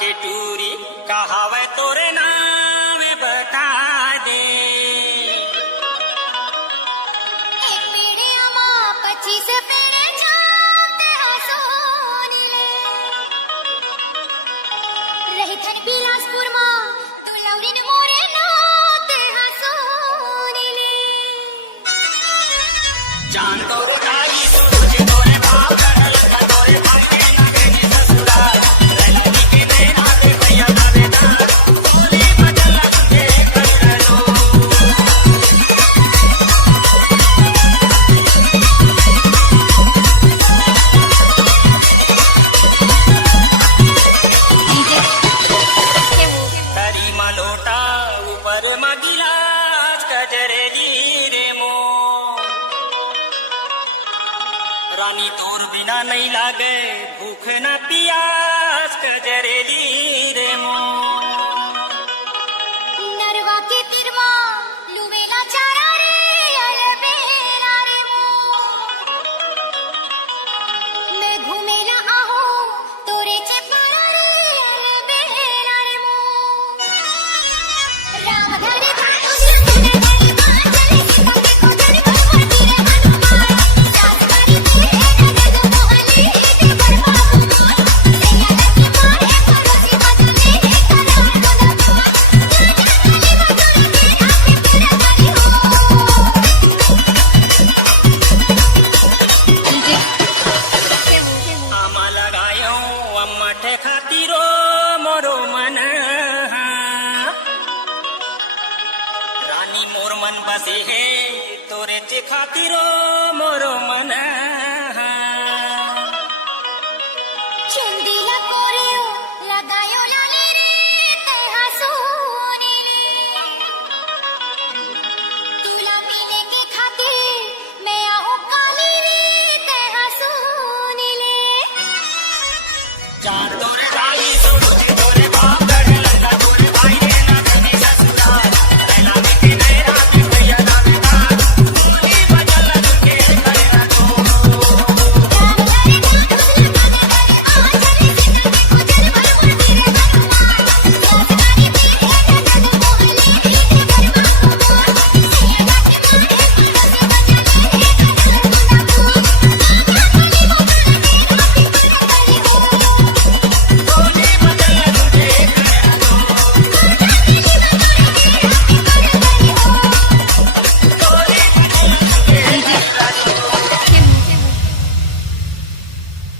के टूरी कहावे तोरे नाम बता दे। बिलासपुर में तू लौरीन मोरे नात हसोनी ले चांद तो उठाई सूरज तोरे भाव कर तोरे भाव के लगे की ससुराल रही के नैना दे भैया दावेदार बोले बदल तुझे कर लो। करी मलोटा ऊपर मगिलास कजरेली रे मो रानी तोर बिना नहीं लागे भूख न पियास कजरेली रे मो। नरवा के तिरमा लुवेला चारा रे अलबेला रे मो मैं घूमेला आहो तोरे चपारा रे अलबेला रे मो राम धरे भानु सुने गली मां चले सीता के खोजनी भगवती रे हनुमान राजवारी के नगद मोहनी के बरबाद मोर सैया लकी मारे पड़ोसी बदले करो कोदा आमा लगायो अम्मठे खातिरो मोरो मन रानी मोर मन बसे है तोरे ते खातिरो मोरो मन।